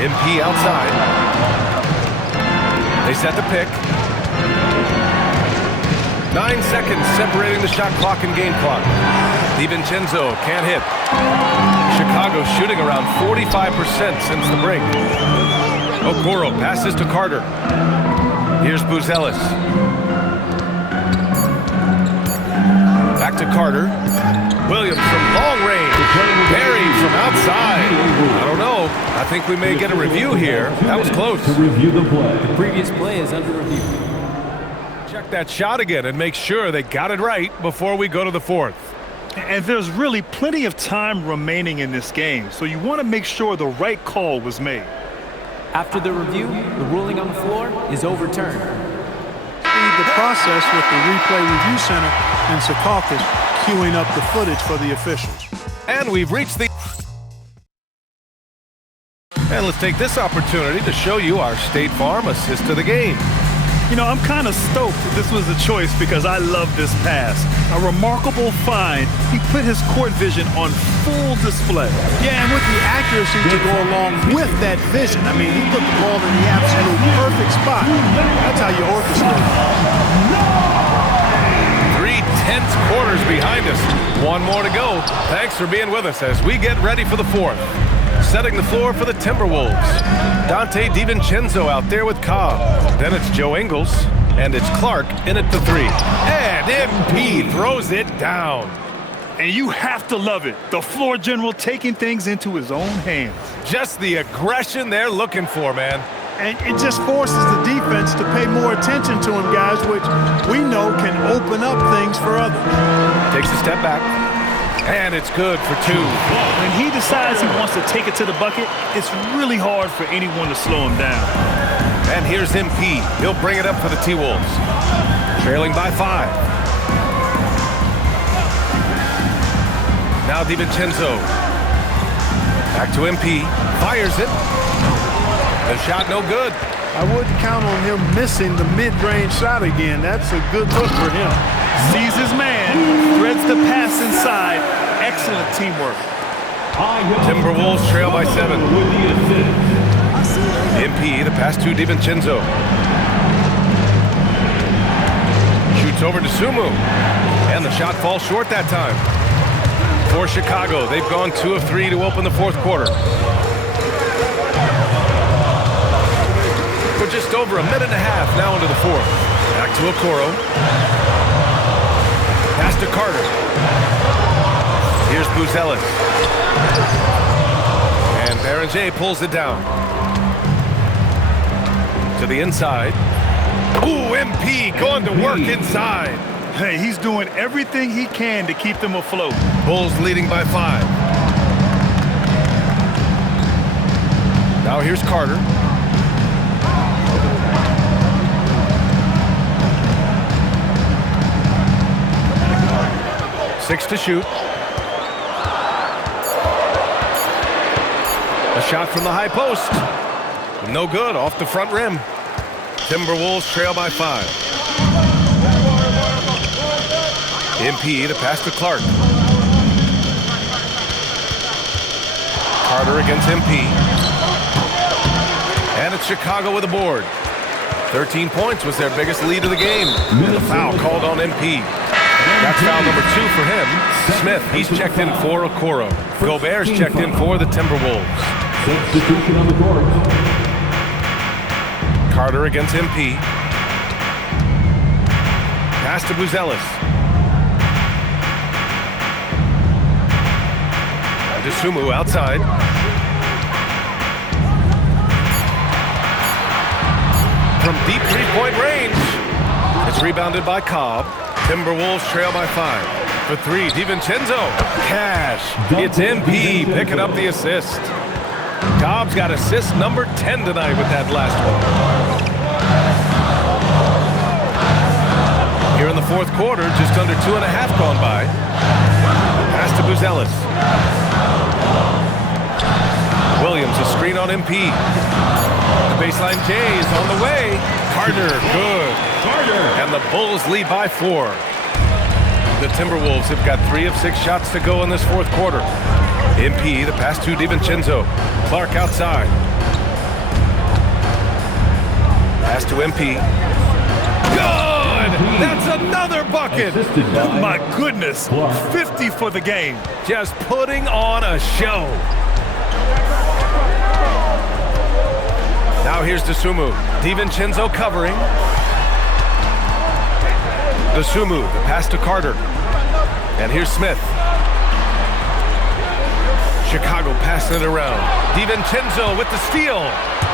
MP outside. They set the pick. 9 seconds separating the shot clock and game clock. DiVincenzo can't hit. Chicago shooting around 45% since the break. Okoro passes to Carter. Here's Buzelis. Back to Carter. Williams from long range. Buried from outside. I don't know. I think we may get a review here. That was close. To review the play. The previous play is under review. Check that shot again and make sure they got it right before we go to the fourth. And there's really plenty of time remaining in this game, so you want to make sure the right call was made. After the review, the ruling on the floor is overturned. The process with the Replay Review Center and Secaucus queuing up the footage for the officials. And we've reached the... And let's take this opportunity to show you our State Farm assist to the game. You know, I'm kind of stoked this was a choice because I love this pass. A remarkable find. He put his court vision on full display. Yeah, and with the accuracy to go along with that vision. I mean, he put the ball in the absolute perfect spot. That's how you orchestrate. 3 tense quarters behind us. One more to go. Thanks for being with us as we get ready for the fourth. Setting the floor for the Timberwolves. Dante DiVincenzo out there with Cobb. Then it's Joe Ingles, and it's Clark in at the 3. And MP throws it down. And you have to love it. The floor general taking things into his own hands. Just the aggression they're looking for, man. And it just forces the defense to pay more attention to him, guys, which we know can open up things for others. Takes a step back. And it's good for 2. When he decides he wants to take it to the bucket, it's really hard for anyone to slow him down. And here's MP. He'll bring it up for the T-Wolves. Trailing by 5. Now DiVincenzo. Back to MP. Fires it. The shot no good. I wouldn't count on him missing the mid-range shot again. That's a good look for him. Sees his man, threads the pass inside. Excellent teamwork. Timberwolves trail by 7. MP, the pass to DiVincenzo. Shoots over to Sumu. And the shot falls short that time. For Chicago, they've gone 2 of 3 to open the fourth quarter. We're just over a minute and a half now into the fourth. Back to Okoro. Pass to Carter. Here's Buzelis. And Berenger pulls it down. To the inside. Ooh, MP going to work inside. Hey, he's doing everything he can to keep them afloat. Bulls leading by 5. Now here's Carter. Six to shoot. A shot from the high post. No good, off the front rim. Timberwolves trail by 5. MP to pass to Clark. Carter against MP. And it's Chicago with a board. 13 points was their biggest lead of the game. And a foul called on MP. That's foul number 2 for him. Smith, he's checked in for Okoro. Gobert's checked in for the Timberwolves. Substitution on the court. Carter against MP. Pass to Buzelis. DeSumo outside. From deep three-point range. It's rebounded by Cobb. Timberwolves trail by 5. For 3, DiVincenzo. Cash. It's MP picking up the assist. Cobb's got assist number 10 tonight with that last one. Here in the fourth quarter, just under 2.5 gone by. Pass to Buzelis. on MP. The baseline J is on the way. Carter, good. And the Bulls lead by 4. The Timberwolves have got 3 of 6 shots to go in this fourth quarter. MP, the pass to DiVincenzo. Clark outside. Pass to MP. Good! That's another bucket! My goodness, 50 for the game. Just putting on a show. Now here's DeSumo. DiVincenzo covering. DeSumo, the pass to Carter. And here's Smith. Chicago passing it around. DiVincenzo with the steal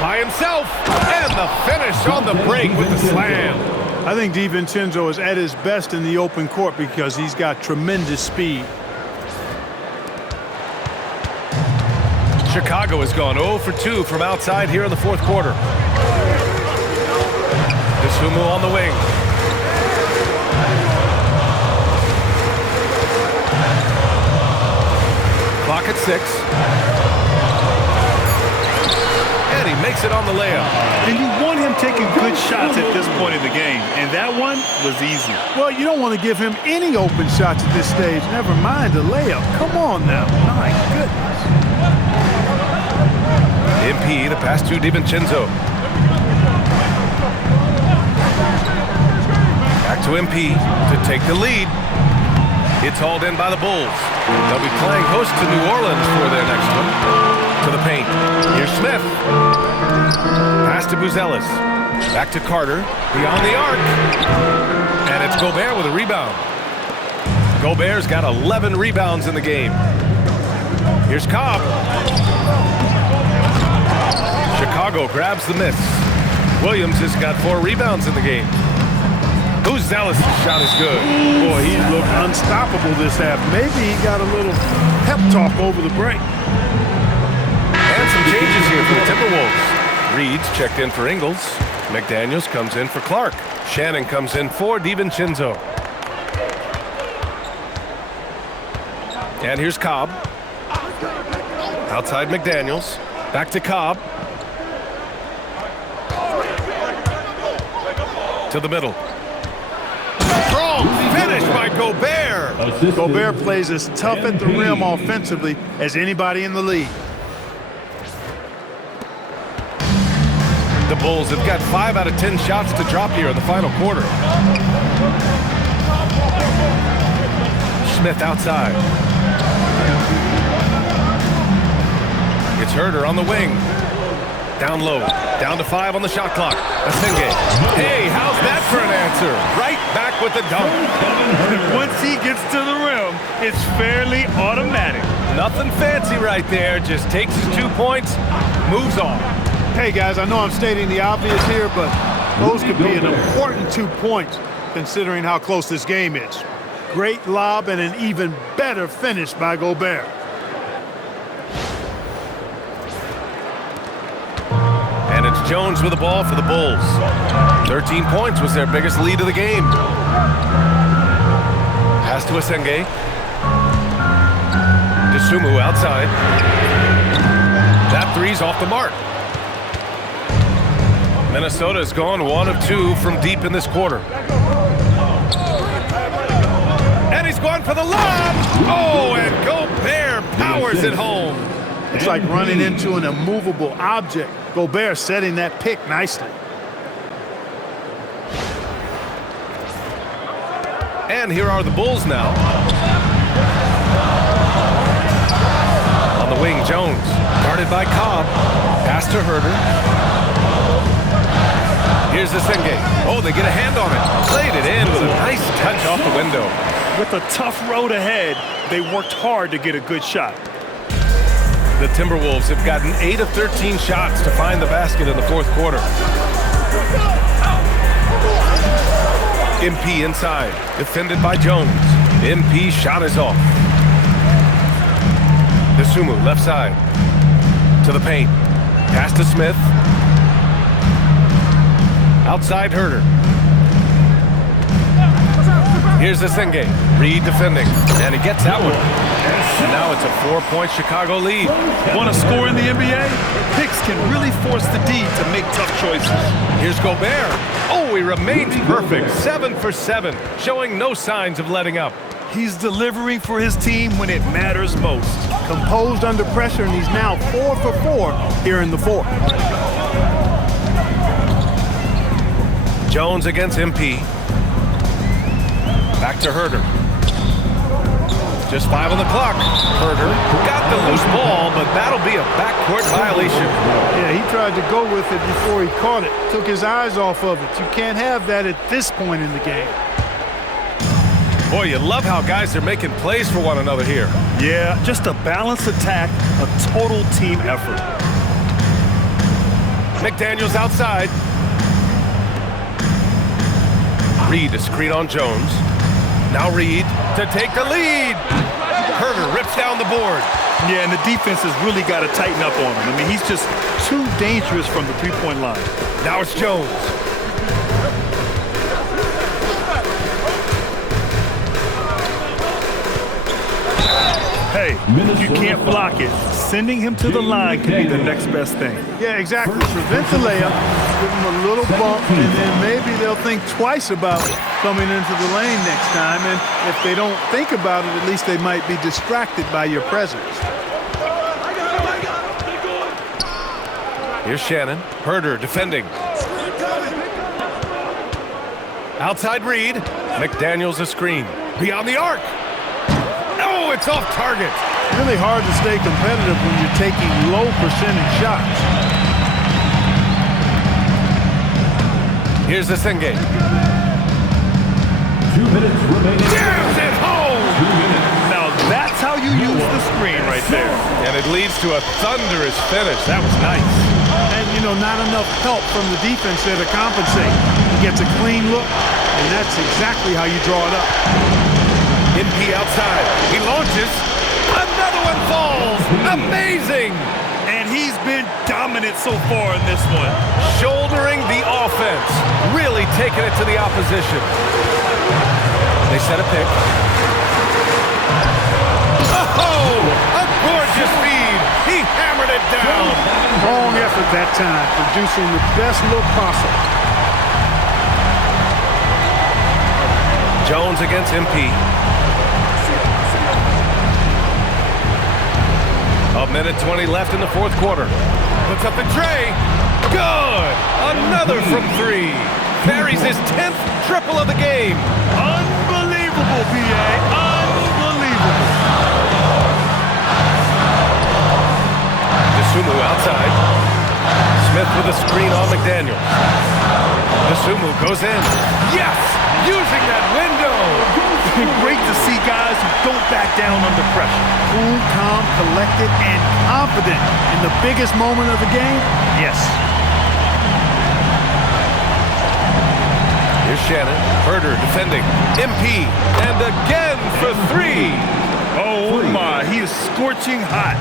by himself. And the finish on the break with the slam. I think DiVincenzo is at his best in the open court because he's got tremendous speed. Chicago has gone 0 for 2 from outside here in the fourth quarter. DeSumo on the wing. Clock at 6. And he makes it on the layup. And you want him taking good shots at this point in the game, and that one was easy. Well, you don't want to give him any open shots at this stage, never mind the layup. Come on now. My goodness. MP, the pass to DiVincenzo. Back to MP to take the lead. It's hauled in by the Bulls. They'll be playing host to New Orleans for their next one. To the paint. Here's Smith. Pass to Buzelis. Back to Carter. Beyond the arc. And it's Gobert with a rebound. Gobert's got 11 rebounds in the game. Here's Cobb. Chicago grabs the miss. Williams has got 4 rebounds in the game. Buzelis' shot is good. Boy, he looked unstoppable this half. Maybe he got a little pep talk over the break. And some changes here for the Timberwolves. Reed's checked in for Ingles. McDaniels comes in for Clark. Shannon comes in for DiVincenzo. And here's Cobb. Outside McDaniels. Back to Cobb. To the middle. Strong finish by Gobert. Gobert plays as tough at the rim offensively as anybody in the league. The Bulls have got 5 out of 10 shots to drop here in the final quarter. Smith outside. It's Herter on the wing. Down low. Down to 5 on the shot clock. Asenge. Hey, how's that for an answer? Right back with the dunk. Once he gets to the rim, it's fairly automatic. Nothing fancy right there. Just takes his 2 points, moves on. Hey, guys, I know I'm stating the obvious here, but those could be an important 2 points considering how close this game is. Great lob and an even better finish by Gobert. And it's Jones with the ball for the Bulls. 13 points was their biggest lead of the game. Pass to Asenge. DeSumo outside. That three's off the mark. Minnesota has gone 1 of 2 from deep in this quarter. And he's gone for the lob. Oh, and Gobert powers it home. It's like running into an immovable object. Gobert setting that pick nicely. And here are the Bulls now. On the wing, Jones. Guarded by Cobb. Pass to Herter. Here's Asenge. Oh, they get a hand on it. Played it in with a nice touch off the window. With a tough road ahead, they worked hard to get a good shot. The Timberwolves have gotten 8 of 13 shots to find the basket in the fourth quarter. MP inside, defended by Jones. MP shot is off. DeSumo left side. To the paint. Pass to Smith. Outside Herter. Here's the Senge. Reed defending. And he gets that one. And now it's a 4-point Chicago lead. Want to score in the NBA? Picks can really force the D to make tough choices. Here's Gobert. Oh, he remains perfect. 7 for 7, showing no signs of letting up. He's delivering for his team when it matters most. Composed under pressure, and he's now 4 for 4 here in the fourth. Jones against MP. Back to Herder. Just 5 on the clock. Herder got the loose ball, but that'll be a backcourt violation. Yeah, he tried to go with it before he caught it. Took his eyes off of it. You can't have that at this point in the game. Boy, you love how guys are making plays for one another here. Yeah, just a balanced attack, a total team effort. McDaniels outside. Reed to screen on Jones. Now Reed to take the lead. Herder rips down the board. Yeah, and the defense has really got to tighten up on him. I mean, he's just too dangerous from the three-point line. Now it's Jones. Hey, you can't block it. Sending him to the line could be the next best thing. Yeah, exactly. Prevent the layup, give him a little bump, and then maybe they'll think twice about coming into the lane next time. And if they don't think about it, at least they might be distracted by your presence. Here's Shannon. Herder defending. Outside Reed. McDaniels a screen. Beyond the arc. Oh, it's off target. Really hard to stay competitive when you're taking low percentage shots. Here's the Senge. 2 minutes remaining. Jams it home! Now that's how you use the screen right there. And it leads to a thunderous finish. That was nice. And, you know, not enough help from the defense there to compensate. He gets a clean look, and that's exactly how you draw it up. MP outside. He launches. Another one falls. Amazing. And he's been dominant so far in this one. Shouldering the offense. Really taking it to the opposition. They set a pick. Oh, a gorgeous feed. He hammered it down. Strong effort that time, producing the best look possible. Jones against MP. A minute 20 left in the fourth quarter. Puts up the tray. Good. Another from 3. Buries his 10th triple of the game. Unbelievable, PA. Unbelievable. Dosunmu outside. Smith with a screen on McDaniels. Dosunmu goes in. Yes! Using that window. Great to see guys who don't back down under pressure. Cool, calm, collected, and confident in the biggest moment of the game. Yes. Here's Shannon. Herder defending. MP. And again for 3. Oh my, he is scorching hot.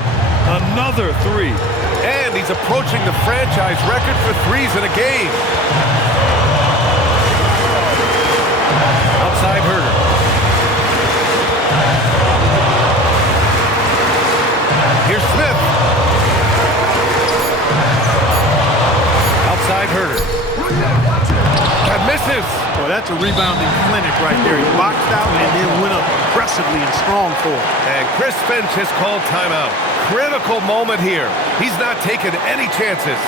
Another 3. And he's approaching the franchise record for 3s in a game. Outside Herder. Here's Smith. Outside Herder. That misses. Well, that's a rebounding clinic right there. He boxed out and then went up aggressively and strong for it. And Chris Finch has called timeout. Critical moment here. He's not taking any chances.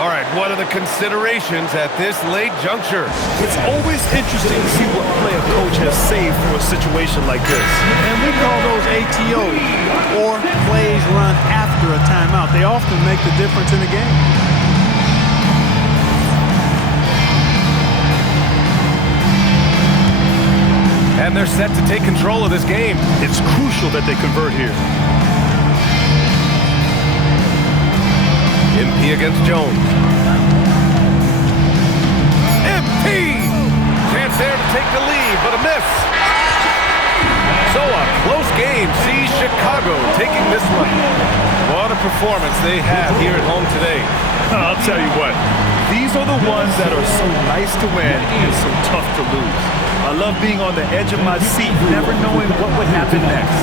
All right, what are the considerations at this late juncture? It's always interesting to see what play a coach has saved for a situation like this. And we call those ATOs, or plays run after a timeout. They often make the difference in a game. And they're set to take control of this game. It's crucial that they convert here. MP against Jones. MP! Chance there to take the lead, but a miss. So a close game sees Chicago taking this one. What a performance they have here at home today. I'll tell you what, these are the ones that are so nice to win and so tough to lose. I love being on the edge of my seat, never knowing what would happen next.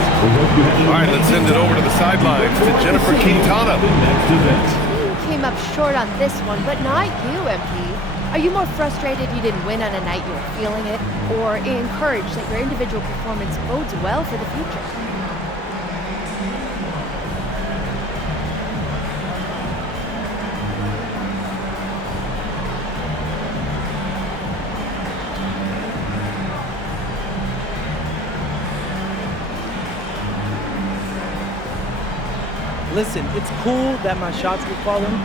All right, let's send it over to the sidelines to Jennifer Quintana. You came up short on this one, but not you, MP. Are you more frustrated you didn't win on a night you were feeling it, or encouraged that your individual performance bodes well for the future? Listen, it's cool that my shots were falling,